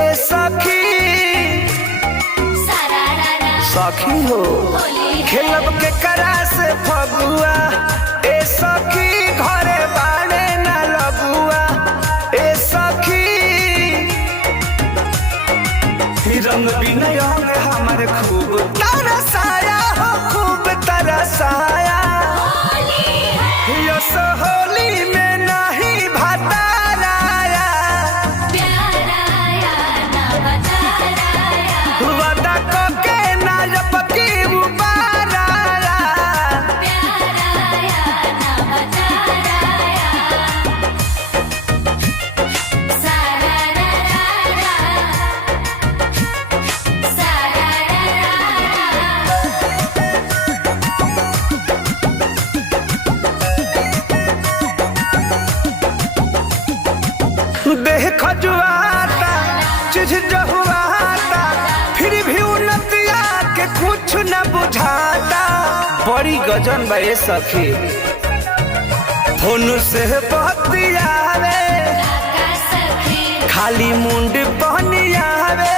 ए सखी सखी हो खेलब के करा से फगुआ ए सखी घरे बाड़े ना लगुआ ए सखी रंग बिनय हमारे खूब तरसाया हो खूब तरसाया यो होली में नहीं भताराया वादा को के ना जपकी उबाराया देह खजुआता चिझ जहुआता फिर भी उन्नतिया के कुछ न बुझाता बड़ी गजन बा ए सखी फोन से बतियावे खाली मुंड पहनियावे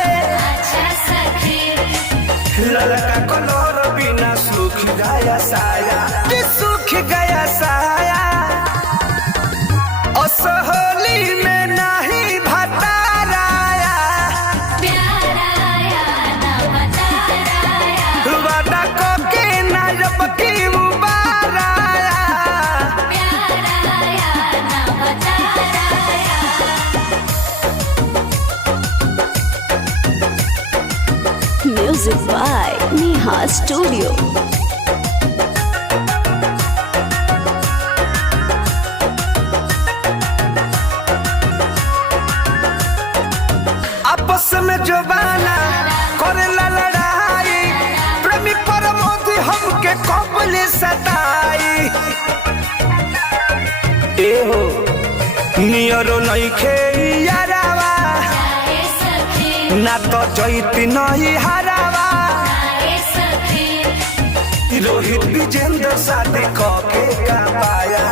ललका कलर बिना सूख गया साया कि सूख गया साया असहोली में नहीं भताराया वादा को के ना जपकी उबाराया Music by Neha Studio. आपस में जो बाना करेला लड़ाई प्रेमी परमोधी हमके कबले सताई ए हो नियरो नहीं खे यारावा ना तो जैती नहीं हरावा रोहित विजेंद्र शादी के का पाया